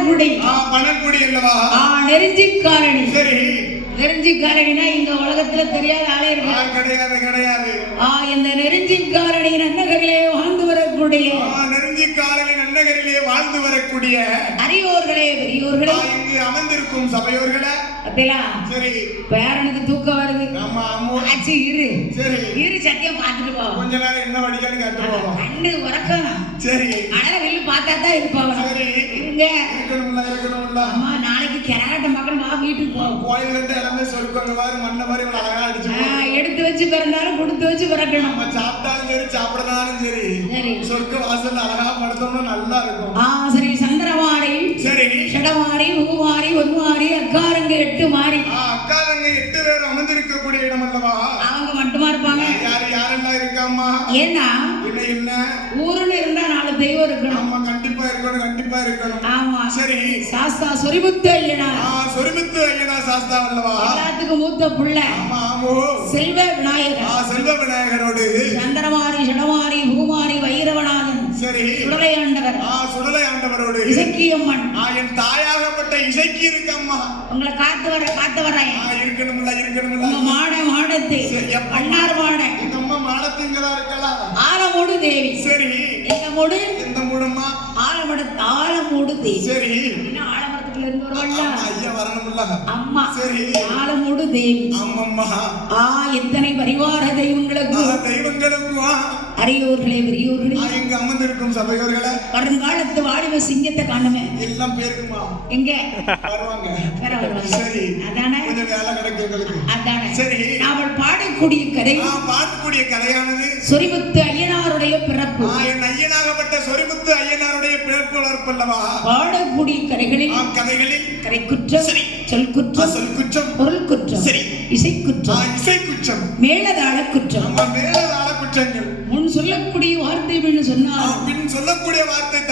பணக்குடி. பணக்குடி அல்லவா? நெருஞ்சிக்காரணி. சரி. நெருஞ்சிக்காரணினா இந்த உலகத்துல தெரியாத ஆளே இருக்கு கிடையாது கிடையாது. இந்த நெருஞ்சிக்காரணி நன்னகரிலே வாழ்ந்து வரக்கூடிய நெருஞ்சிக்காரணி நன்னகரிலே வாழ்ந்து வரக்கூடிய அரியோர்களே பெரியோர்களே இங்கு அமர்ந்திருக்கும் சபையோர்களே. சரி, பேரனுக்கு தூக்கம் வருது. ஆமா ஆச்சு இரு. சரி இரு, சத்தியம் பார்த்துட்டு போ. கொஞ்ச நேரம் என்ன வடிக்கான்னு கேட்டு போவோம். கண்ணு உறக்கம். சரி அழக வெளில பார்த்தா தான் இருப்பாங்க. சரி இருங்க. இருக்கணும்ல. அம்மா நாளைக்கு கரகாட்டம் பார்க்கணும், வா வீட்டுக்கு போ. கோயில்ல இருந்து எல்லாமே சொருக்கங்க மாதிரி மண்ண மாதிரி அழகா அடிச்சு எடுத்து வச்சு பிறந்தாலும் கொடுத்து வச்சு பிறக்கணும். நம்ம சாப்பிட்டாலும் சரி சாப்பிடனாலும் சரி சொர்க்க வாசல் அழகா படுத்தோம்னா நல்லா இருக்கும். சரி, சந்திரவாரி, சரி ஷடவாரி, பூவாரி, ஒன்வாரி, அக்காரங்க 8 மாறி. அக்காரங்க 8 பேர் அமர்ந்திருக்கக்கூடிய இடம் அல்லவா? அவங்க மட்டுமா இருப்பாங்க? யாரெல்லாம் இருக்காமா? ஏன்னா என்ன ஊருன்னு இருந்தா 4 தெய்வம் இருக்கணும். ஆமா கண்டிப்பா இருக்கணும். ஆமா. சரி, சாஸ்தா சொரிமுத்து ஐயனார். சொரிமுத்து ஐயனார் சாஸ்தா அல்லவா? எல்லாத்துக்கும் மூத்த புள்ள. ஆமா செல்வ விநாயகர். செல்வ விநாயகரோடு சந்திரமாரி, ஷடமாரி, பூமாரி, வைரவநாதன். சரி, சுடலை ஆண்டவர். சுடலை ஆண்டவரோடு இசக்கியம்மன். என் தாயாகப்பட்ட இசைக்கு இருக்கம்மா. உங்களை காத்து வரேன் இருக்கணும்ல. உங்க மாடத்தை அண்ணார் மாட எங்க அம்மா மாடத்துங்களா இருக்கலாம். ஆலமூடு தேவி. சரி, எந்த மூடம்மா? ஆலமூடு தேவி. சரி, ஆலமரத்துக்குள்ள இருந்து வருவாங்க. ஐயா வரணும்ல. அம்மா. சரி, ஆலமூடு தேவி. அம்மம்மா. எத்தனை பரிவார தெய்வங்களுக்கு அரியோர்களே பெரியோர்களே இங்க அமர்ந்திருக்கும் சபையோர்களே. வருங்காலத்து வாடிவ சிங்கத்தை காணுமே. எல்லாம் பேருக்குமா? எங்க வருவாங்க? சரி, அதானே கொஞ்சம் வேலை கிடைக்கும். அதானே. சரி, அவள் பாடக்கூடிய கதை. பாடக்கூடிய கதையானது சொரிமுத்து ஐயனாருடைய பிறப்பு. என் ஐயனாகப்பட்ட சொரிமுத்து ஐயனாருடைய பிறப்பு வளர்ப்பல்லவா? பாடக்கூடிய கதைகளில் கரை குற்றம், சொல் குற்றம், பொருள் குற்றம், இசை குற்றம், மேலதாள குற்றம், மேலதாள குற்றங்கள். முன் சொல்லக்கூடிய வார்த்தை சொன்னால் பின் சொல்லக்கூடிய வார்த்தை